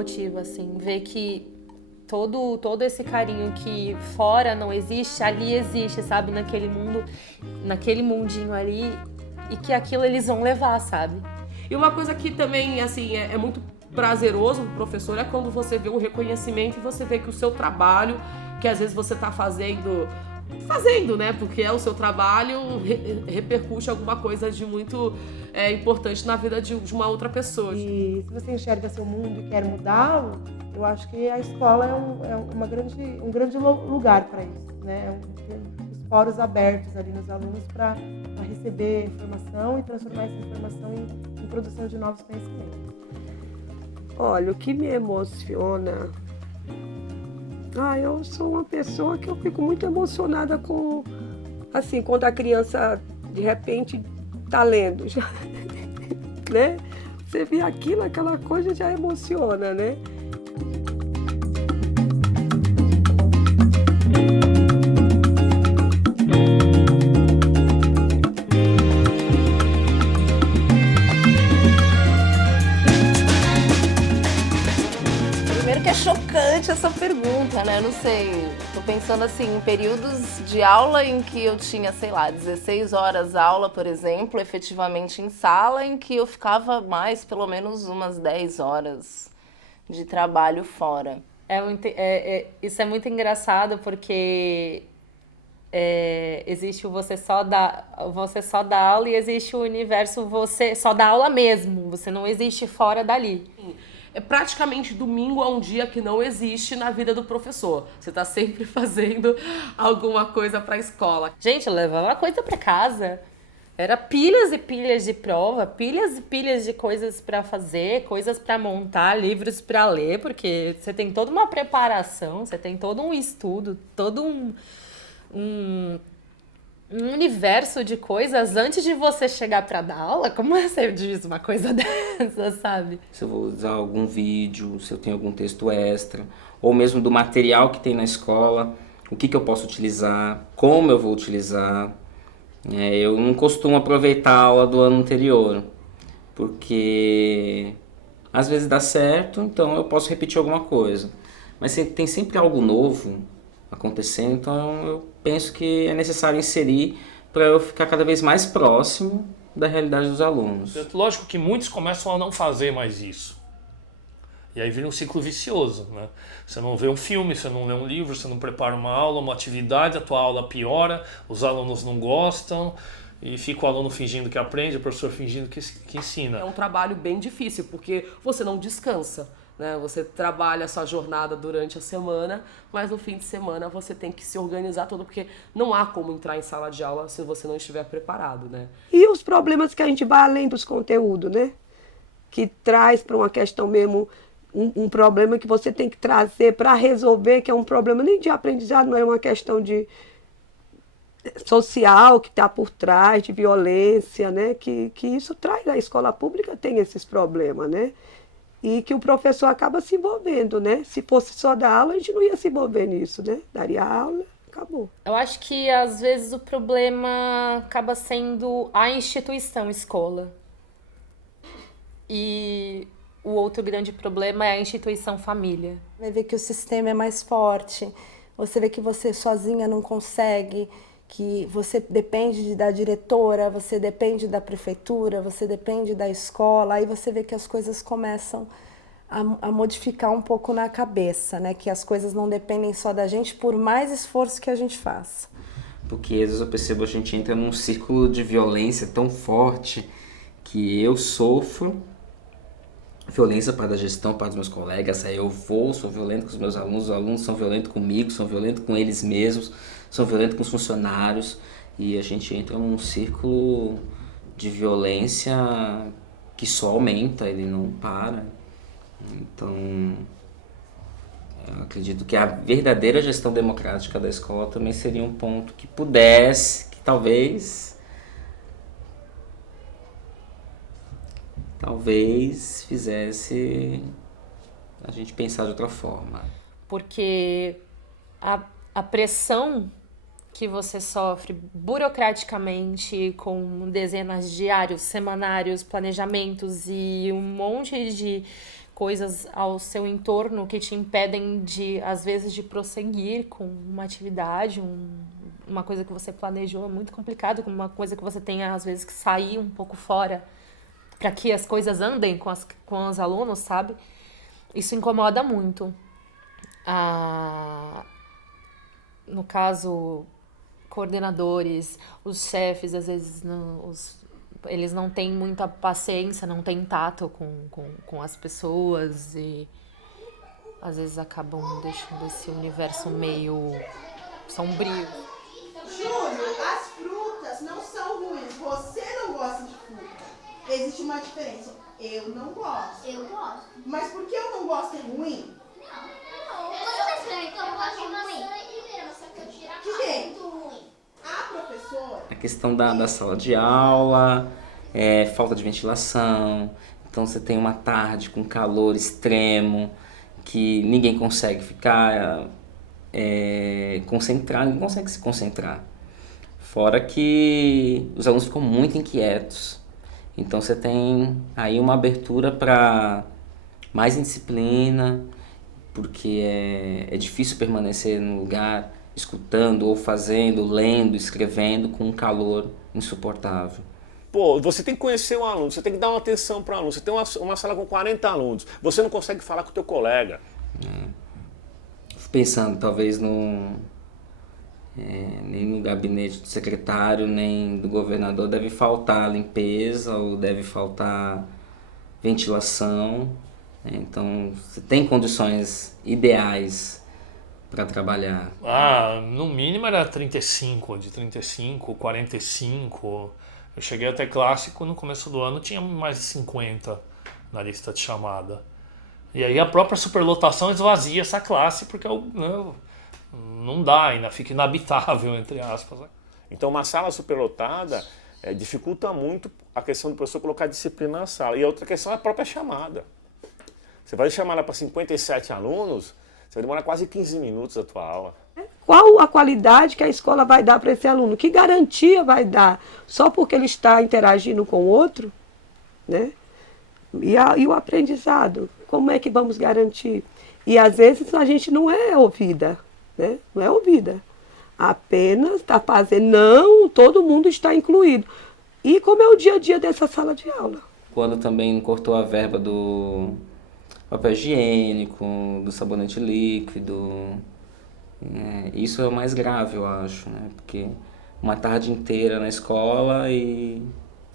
motiva, assim, ver que todo esse carinho que fora não existe, ali existe, sabe? Naquele mundo, naquele mundinho ali, e que aquilo eles vão levar, sabe? E uma coisa que também, assim, é muito prazeroso pro professor é quando você vê um reconhecimento e você vê que o seu trabalho, que às vezes você tá fazendo, né? Porque é o seu trabalho, repercute alguma coisa de muito importante na vida de uma outra pessoa. E se você enxerga seu mundo e quer mudá-lo, eu acho que a escola é um grande lugar para isso, né? Os poros abertos ali nos alunos para receber informação e transformar essa informação em produção de novos conhecimentos. Olha, o que me emociona... eu sou uma pessoa que eu fico muito emocionada com... Assim, quando a criança, de repente, tá lendo, já, né? Você vê aquilo, aquela coisa já emociona, né? Primeiro que é chocante essa pergunta, né? Eu não sei, tô pensando assim, em períodos de aula em que eu tinha, sei lá, 16 horas aula, por exemplo, efetivamente em sala, em que eu ficava mais, pelo menos umas 10 horas de trabalho fora. Isso é muito engraçado porque existe o você só dá aula e existe o universo você só dá aula mesmo, você não existe fora dali. Praticamente domingo é um dia que não existe na vida do professor. Você tá sempre fazendo alguma coisa pra escola. Gente, eu levava coisa pra casa. Era pilhas e pilhas de prova, pilhas e pilhas de coisas pra fazer, coisas pra montar, livros pra ler, porque você tem toda uma preparação, você tem todo um estudo, todo um universo de coisas antes de você chegar pra dar aula. Como você diz uma coisa dessa, sabe? Se eu vou usar algum vídeo, se eu tenho algum texto extra, ou mesmo do material que tem na escola, o que eu posso utilizar, como eu vou utilizar. Eu não costumo aproveitar a aula do ano anterior, porque às vezes dá certo, então eu posso repetir alguma coisa. Mas tem sempre algo novo acontecendo, então eu penso que é necessário inserir para eu ficar cada vez mais próximo da realidade dos alunos. Lógico que muitos começam a não fazer mais isso. E aí vira um ciclo vicioso, né? Você não vê um filme, você não lê um livro, você não prepara uma aula, uma atividade, a tua aula piora, os alunos não gostam, e fica o aluno fingindo que aprende, o professor fingindo que ensina. É um trabalho bem difícil, porque você não descansa, né? Você trabalha a sua jornada durante a semana, mas no fim de semana você tem que se organizar todo, porque não há como entrar em sala de aula se você não estiver preparado, né? E os problemas que a gente vai além dos conteúdos, né? Que traz para uma questão mesmo, um problema que você tem que trazer para resolver, que é um problema nem de aprendizado, não é uma questão de social que está por trás, de violência, né? Que isso traz, a escola pública tem esses problemas, né? E que o professor acaba se envolvendo, né? Se fosse só dar aula, a gente não ia se envolver nisso, né? Daria aula, acabou. Eu acho que às vezes o problema acaba sendo a instituição escola. E o outro grande problema é a instituição família. Vai ver que o sistema é mais forte, você vê que você sozinha não consegue, que você depende da diretora, você depende da prefeitura, você depende da escola, aí você vê que as coisas começam a modificar um pouco na cabeça, né? Que as coisas não dependem só da gente, por mais esforço que a gente faça. Porque às vezes eu percebo que a gente entra num círculo de violência tão forte que eu sofro violência para a gestão, para os meus colegas, aí eu sou violento com os meus alunos, os alunos são violentos comigo, são violentos com eles mesmos, são violentos com os funcionários, e a gente entra num círculo de violência que só aumenta, ele não para. Então, eu acredito que a verdadeira gestão democrática da escola também seria um ponto que pudesse, que talvez fizesse a gente pensar de outra forma. Porque a pressão que você sofre burocraticamente com dezenas de diários, semanários, planejamentos e um monte de coisas ao seu entorno que te impedem de, às vezes, de prosseguir com uma atividade, uma coisa que você planejou. É muito complicado, uma coisa que você tenha, às vezes, que sair um pouco fora para que as coisas andem com os alunos, sabe? Isso incomoda muito. No caso, coordenadores, os chefes, às vezes, eles não têm muita paciência, não têm tato com as pessoas e às vezes acabam deixando esse universo meio sombrio. Júlio, as frutas não são ruins. Você não gosta de fruta. Existe uma diferença. Eu não gosto. Eu gosto. Mas por que eu não gosto é ruim? Não. Você tá experimentando uma coisa ruim? Que jeito ruim? A professora... A questão da sala de aula, falta de ventilação. Então você tem uma tarde com calor extremo, que ninguém consegue ficar concentrado, ninguém consegue se concentrar. Fora que os alunos ficam muito inquietos. Então você tem aí uma abertura para mais indisciplina, porque é difícil permanecer no lugar escutando ou fazendo, lendo, escrevendo com um calor insuportável. Pô, você tem que conhecer o aluno, você tem que dar uma atenção para o aluno. Você tem uma sala com 40 alunos, você não consegue falar com o teu colega. Fico pensando, talvez nem no gabinete do secretário, nem do governador deve faltar limpeza ou deve faltar ventilação. Então, você tem condições ideais para trabalhar? No mínimo era 35, de 35, 45. Eu cheguei até clássico, no começo do ano tinha mais de 50 na lista de chamada. E aí a própria superlotação esvazia essa classe, porque não dá, ainda fica inabitável, entre aspas. Então uma sala superlotada dificulta muito a questão do professor colocar disciplina na sala. E a outra questão é a própria chamada. Você vai chamar ela para 57 alunos, você vai demorar quase 15 minutos a tua aula. Qual a qualidade que a escola vai dar para esse aluno? Que garantia vai dar? Só porque ele está interagindo com o outro? Né? E o aprendizado? Como é que vamos garantir? E às vezes a gente não é ouvida, né? Não é ouvida. Apenas está fazendo, não, todo mundo está incluído. E como é o dia a dia dessa sala de aula? Quando também cortou a verba do papel higiênico, do sabonete líquido, isso é o mais grave, eu acho, né? Porque uma tarde inteira na escola e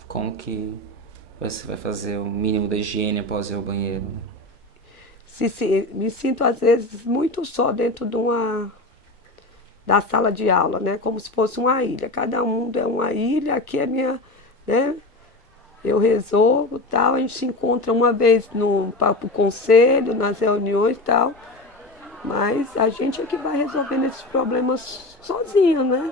como que você vai fazer o mínimo da higiene após ir ao banheiro? Me sinto às vezes muito só dentro da sala de aula, né? Como se fosse uma ilha. Cada um é uma ilha, aqui é minha, né? Eu resolvo, tal, a gente se encontra uma vez no papo conselho, nas reuniões e tal, mas a gente é que vai resolvendo esses problemas sozinho, né?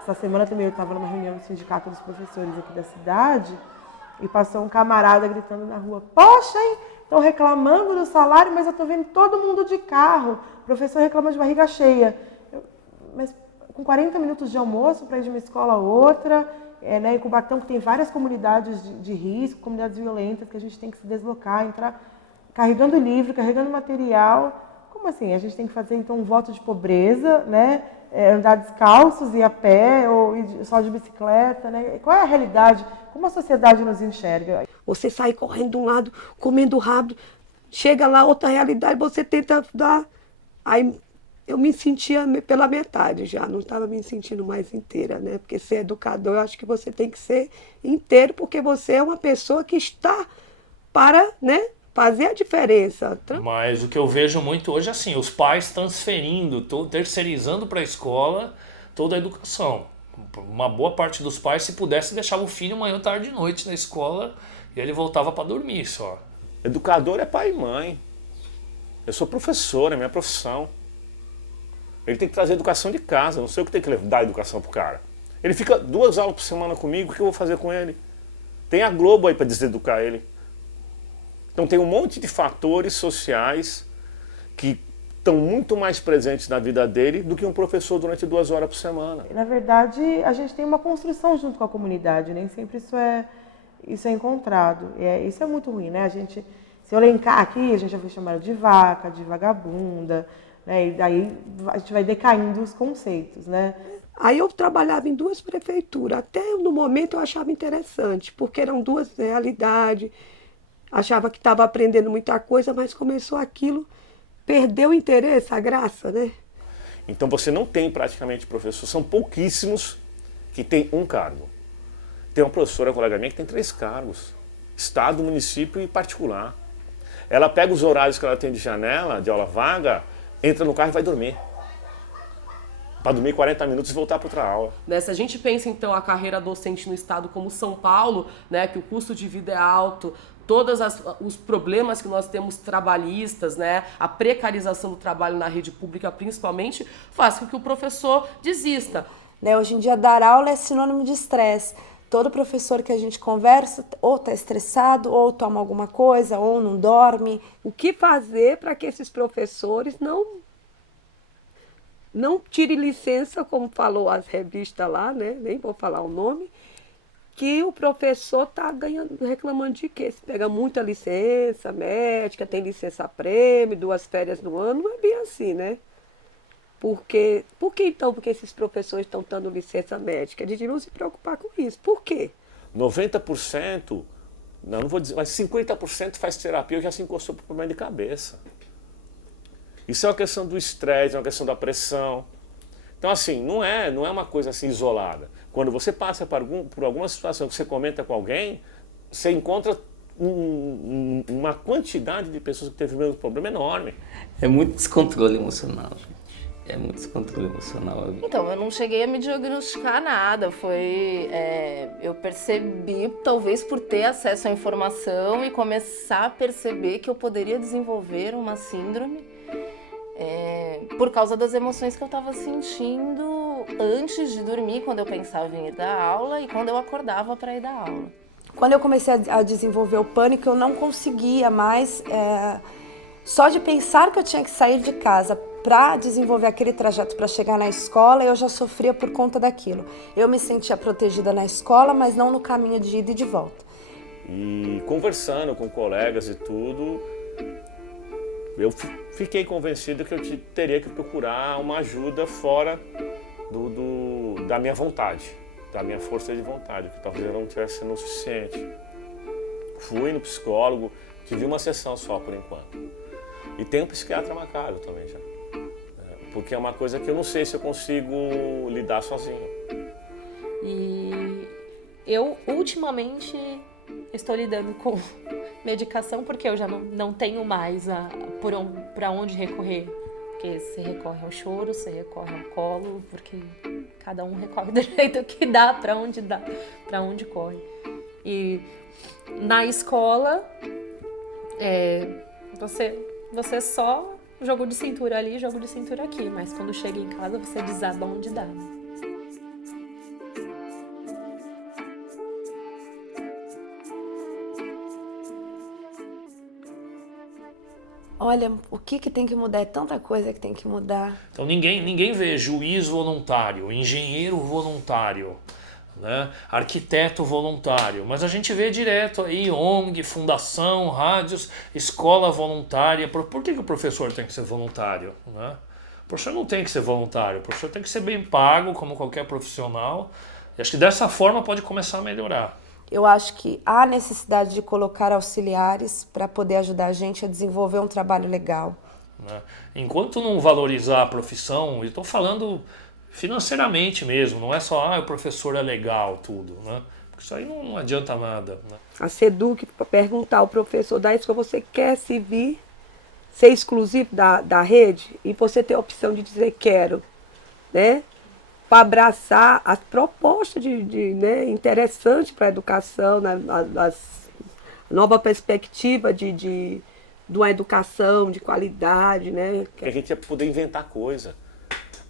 Essa semana também eu estava numa reunião do sindicato dos professores aqui da cidade e passou um camarada gritando na rua: poxa, hein? Estão reclamando do salário, mas eu estou vendo todo mundo de carro. O professor reclama de barriga cheia. Mas com 40 minutos de almoço para ir de uma escola a outra, né, em Cubatão, que tem várias comunidades de risco, comunidades violentas, que a gente tem que se deslocar, entrar carregando livro, carregando material. Como assim? A gente tem que fazer então um voto de pobreza, né? Andar descalços e a pé, ou só de bicicleta, né? Qual é a realidade? Como a sociedade nos enxerga? Você sai correndo de um lado, comendo rápido, chega lá, outra realidade, você tenta dar. Aí eu me sentia pela metade já, não estava me sentindo mais inteira, né? Porque ser educador, eu acho que você tem que ser inteiro, porque você é uma pessoa que está para, né, fazer a diferença. Mas o que eu vejo muito hoje é assim, os pais transferindo, terceirizando para a escola toda a educação. Uma boa parte dos pais, se pudesse, deixava o filho manhã, tarde e noite na escola e ele voltava para dormir só. Educador é pai e mãe. Eu sou professor, é minha profissão. Ele tem que trazer educação de casa, não sei o que tem que dar educação pro cara. Ele fica 2 aulas por semana comigo, o que eu vou fazer com ele? Tem a Globo aí para deseducar ele. Então tem um monte de fatores sociais que estão muito mais presentes na vida dele do que um professor durante 2 horas por semana. Na verdade, a gente tem uma construção junto com a comunidade, nem sempre isso é encontrado. Isso é muito ruim, né? A gente, se eu elencar aqui, a gente já foi chamado de vaca, de vagabunda, né? E daí a gente vai decaindo os conceitos, né? Aí eu trabalhava em 2 prefeituras, até no momento eu achava interessante, porque eram 2 realidades, achava que estava aprendendo muita coisa, mas começou aquilo, perdeu o interesse, a graça, né? Então você não tem praticamente professor, são pouquíssimos que têm um cargo. Tem uma professora, colega minha, que tem 3 cargos, estado, município e particular. Ela pega os horários que ela tem de janela, de aula vaga, entra no carro e vai dormir. Para dormir 40 minutos e voltar para outra aula. Né, se a gente pensa, então, a carreira docente no estado como São Paulo, né, que o custo de vida é alto, todos os problemas que nós temos trabalhistas, né, a precarização do trabalho na rede pública, principalmente, faz com que o professor desista. Né, hoje em dia, dar aula é sinônimo de estresse. Todo professor que a gente conversa ou está estressado, ou toma alguma coisa, ou não dorme. O que fazer para que esses professores não tire licença, como falou as revistas lá, né? Nem vou falar o nome, que o professor está reclamando de quê? Se pega muita licença médica, tem licença-prêmio, 2 férias no ano, não é bem assim, né? Por que então porque esses professores estão dando licença médica? Eles deviam se preocupar com isso. Por quê? 90%, não vou dizer, mas 50% faz terapia e já se encostou por problema de cabeça. Isso é uma questão do estresse, é uma questão da pressão. Então, assim, não é uma coisa assim isolada. Quando você passa por alguma situação que você comenta com alguém, você encontra uma quantidade de pessoas que teve o mesmo problema enorme. É muito descontrole emocional, gente. É muito descontrole emocional. Então, eu não cheguei a me diagnosticar nada. Eu percebi, talvez por ter acesso à informação e começar a perceber que eu poderia desenvolver uma síndrome por causa das emoções que eu estava sentindo antes de dormir, quando eu pensava em ir dar aula e quando eu acordava para ir dar aula. Quando eu comecei a desenvolver o pânico, eu não conseguia mais, só de pensar que eu tinha que sair de casa para desenvolver aquele trajeto para chegar na escola, eu já sofria por conta daquilo. Eu me sentia protegida na escola, mas não no caminho de ida e de volta. E conversando com colegas e tudo, eu fiquei convencido que eu teria que procurar uma ajuda fora da minha vontade, da minha força de vontade, que talvez eu não tivesse sendo o suficiente. Fui no psicólogo, tive uma sessão só por enquanto. E tem um psiquiatra marcado também já. Porque é uma coisa que eu não sei se eu consigo lidar sozinho. E eu, ultimamente, estou lidando com medicação porque eu já não tenho mais para onde recorrer. Porque você recorre ao choro, você recorre ao colo, porque cada um recorre do jeito que dá, para onde corre. E na escola, você só jogo de cintura ali, jogo de cintura aqui, mas quando chega em casa você desaba onde dá. Olha, o que tem que mudar? É tanta coisa que tem que mudar. Então ninguém vê juiz voluntário, engenheiro voluntário, né? Arquiteto voluntário, mas a gente vê direto aí ONG, fundação, rádios, escola voluntária. Por que o professor tem que ser voluntário, né? O professor não tem que ser voluntário, o professor tem que ser bem pago como qualquer profissional, e acho que dessa forma pode começar a melhorar. Eu acho que há necessidade de colocar auxiliares para poder ajudar a gente a desenvolver um trabalho legal. Né? Enquanto não valorizar a profissão, eu estou falando financeiramente mesmo, não é só o professor é legal, tudo, né? Porque isso aí não adianta nada. Né? A SEDUC, para perguntar ao professor da escola, você quer ser exclusivo da rede? E você ter a opção de dizer quero, né? Para abraçar as propostas né, interessantes para a educação, né, a nova perspectiva de uma educação de qualidade. Né? Que a gente ia poder inventar coisa.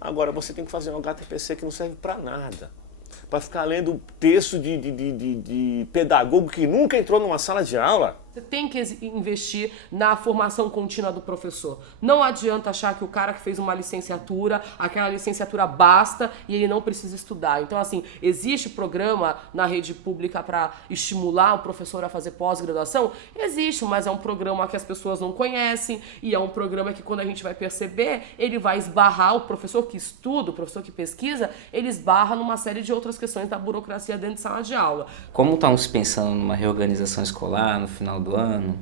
Agora você tem que fazer um HTPC que não serve para nada. Para ficar lendo texto de pedagogo que nunca entrou numa sala de aula. Você tem que investir na formação contínua do professor. Não adianta achar que o cara que fez uma licenciatura, aquela licenciatura basta e ele não precisa estudar. Então, assim, existe programa na rede pública para estimular o professor a fazer pós-graduação? Existe, mas é um programa que as pessoas não conhecem e é um programa que, quando a gente vai perceber, ele vai esbarrar, o professor que estuda, o professor que pesquisa, ele esbarra numa série de outras questões da burocracia dentro de sala de aula. Como estamos pensando numa reorganização escolar no final do ano,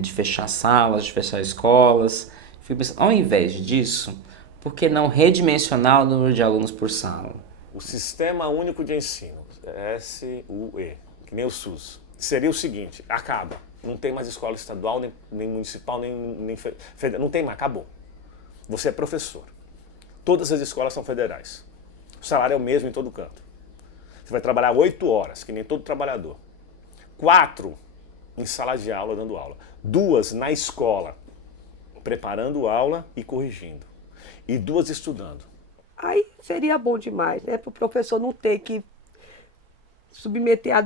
de fechar salas, de fechar escolas, fico pensando, ao invés disso, por que não redimensionar o número de alunos por sala? O Sistema Único de Ensino, SUE, que nem o SUS, seria o seguinte, acaba. Não tem mais escola estadual, nem municipal, nem federal, não tem mais, acabou. Você é professor. Todas as escolas são federais. O salário é o mesmo em todo canto. Você vai trabalhar 8 horas, que nem todo trabalhador. 4 em sala de aula, dando aula. 2 na escola, preparando aula e corrigindo. E 2 estudando. Aí seria bom demais, né? Para o professor não ter que submeter a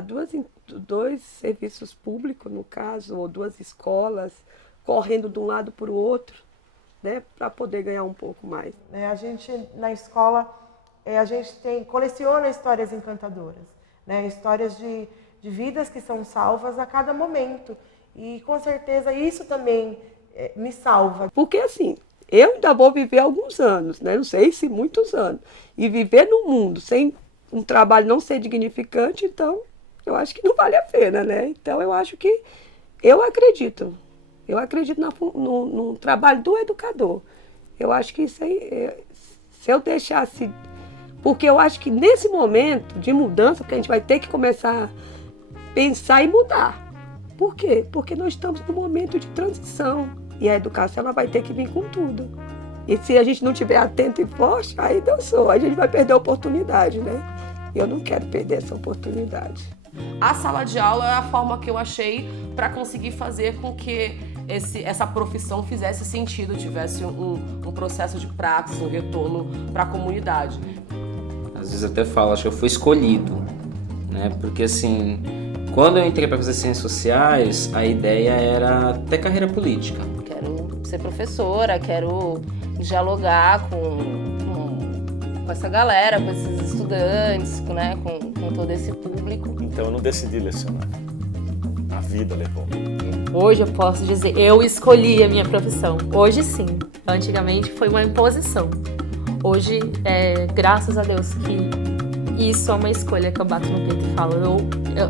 dois serviços públicos, no caso, ou 2 escolas, correndo de um lado para o outro, né? Para poder ganhar um pouco mais. A gente, na escola, a gente coleciona histórias encantadoras, né? Histórias de vidas que são salvas a cada momento. E, com certeza, isso também me salva. Porque, assim, eu ainda vou viver alguns anos, né? Não sei se muitos anos. E viver no mundo sem um trabalho não ser dignificante, então, eu acho que não vale a pena, né? Então, eu acredito no trabalho do educador. Eu acho que isso aí, se eu deixasse... Porque eu acho que nesse momento de mudança, que a gente vai ter que começar a pensar e mudar. Por quê? Porque nós estamos num momento de transição. E a educação ela vai ter que vir com tudo. E se a gente não estiver atento e forte, aí dançou. A gente vai perder a oportunidade, né? E eu não quero perder essa oportunidade. A sala de aula é a forma que eu achei para conseguir fazer com que essa profissão fizesse sentido, tivesse um processo de praxis, um retorno para a comunidade. Às vezes eu até falo, acho que eu fui escolhido, né? Porque assim, quando eu entrei para fazer ciências sociais, a ideia era ter carreira política. Quero ser professora, quero dialogar com essa galera, com esses estudantes, né? com todo esse público. Então eu não decidi lecionar. A vida levou. Hoje eu posso dizer, eu escolhi a minha profissão. Hoje sim. Antigamente foi uma imposição. Hoje, graças a Deus que isso é uma escolha que eu bato no peito e falo, eu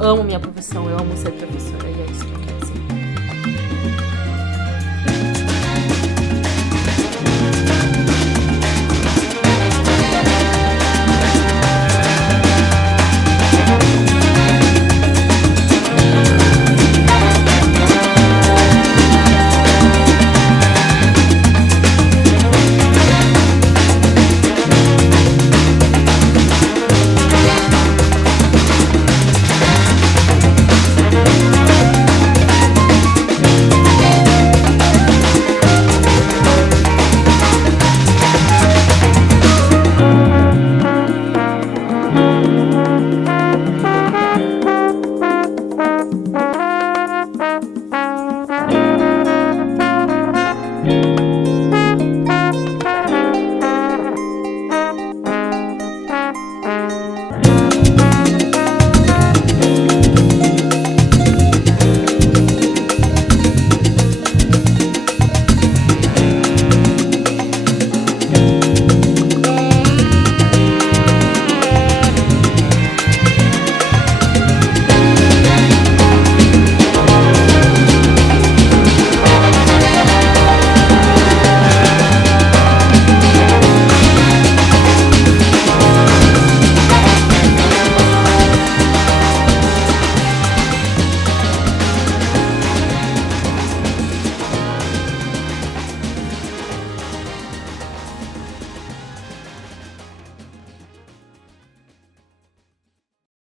amo minha profissão, eu amo ser professora.